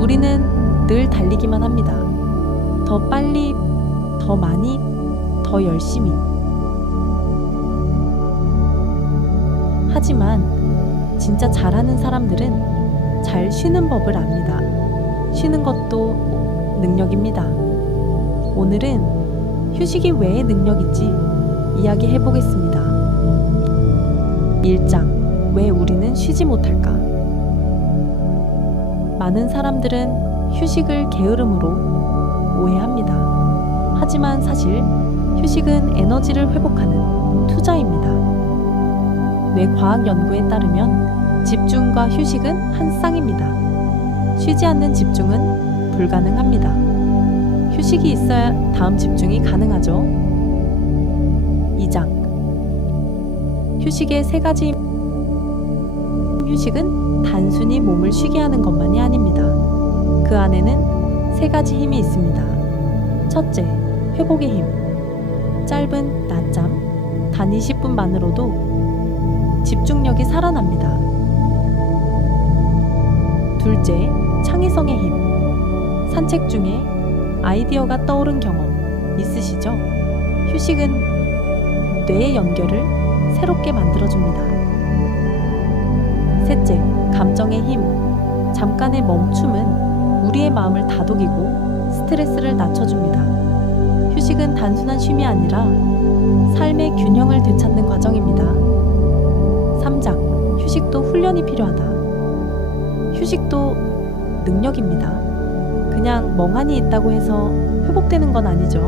우리는 늘 달리기만 합니다. 더 빨리, 더 많이, 더 열심히. 하지만 진짜 잘하는 사람들은 잘 쉬는 법을 압니다. 쉬는 것도 능력입니다. 오늘은 휴식이 왜 능력인지 이야기해 보겠습니다. 1장 왜 우리는 쉬지 못할까? 많은 사람들은 휴식을 게으름으로 오해합니다. 하지만 사실 휴식은 에너지를 회복하는 투자입니다. 뇌과학 연구에 따르면 집중과 휴식은 한 쌍입니다. 쉬지 않는 집중은 불가능합니다. 휴식이 있어야 다음 집중이 가능하죠. 2장 휴식의 세 가지 휴식은 단순히 몸을 쉬게 하는 것만이 아닙니다. 그 안에는 세 가지 힘이 있습니다. 첫째, 회복의 힘. 짧은 낮잠, 단 20분만으로도 집중력이 살아납니다. 둘째, 창의성의 힘. 산책 중에 아이디어가 떠오른 경험 있으시죠? 휴식은 뇌의 연결을 새롭게 만들어줍니다. 셋째, 감정의 힘. 잠깐의 멈춤은 우리의 마음을 다독이고 스트레스를 낮춰줍니다. 휴식은 단순한 쉼이 아니라 삶의 균형을 되찾는 과정입니다. 3장, 휴식도 훈련이 필요하다. 휴식도 능력입니다. 그냥 멍하니 있다고 해서 회복되는 건 아니죠.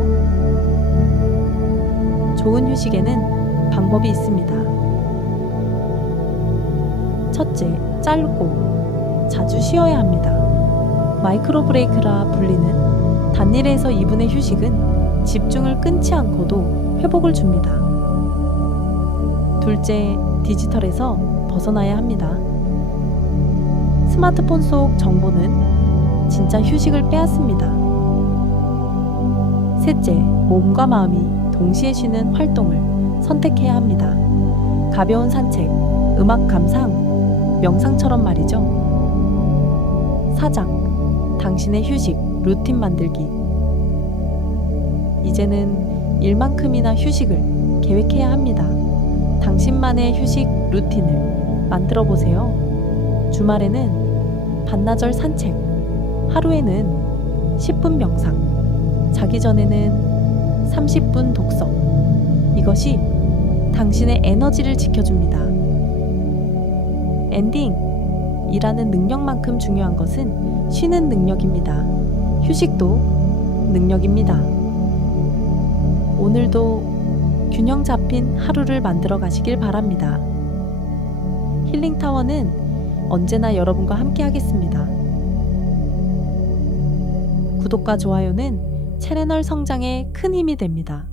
좋은 휴식에는 방법이 있습니다. 첫째, 짧고 자주 쉬어야 합니다. 마이크로 브레이크라 불리는 단일에서 2분의 휴식은 집중을 끊지 않고도 회복을 줍니다. 둘째, 디지털에서 벗어나야 합니다. 스마트폰 속 정보는 진짜 휴식을 빼앗습니다. 셋째, 몸과 마음이 동시에 쉬는 활동을 선택해야 합니다. 가벼운 산책, 음악 감상, 명상처럼 말이죠. 사장, 당신의 휴식, 루틴 만들기. 이제는 일만큼이나 휴식을 계획해야 합니다. 당신만의 휴식 루틴을 만들어 보세요. 주말에는 반나절 산책, 하루에는 10분 명상, 자기 전에는 30분 독서. 이것이 당신의 에너지를 지켜줍니다. 엔딩. 일하는 능력만큼 중요한 것은 쉬는 능력입니다. 휴식도 능력입니다. 오늘도 균형 잡힌 하루를 만들어 가시길 바랍니다. 힐링타워는 언제나 여러분과 함께 하겠습니다. 구독과 좋아요는 채널 성장에 큰 힘이 됩니다.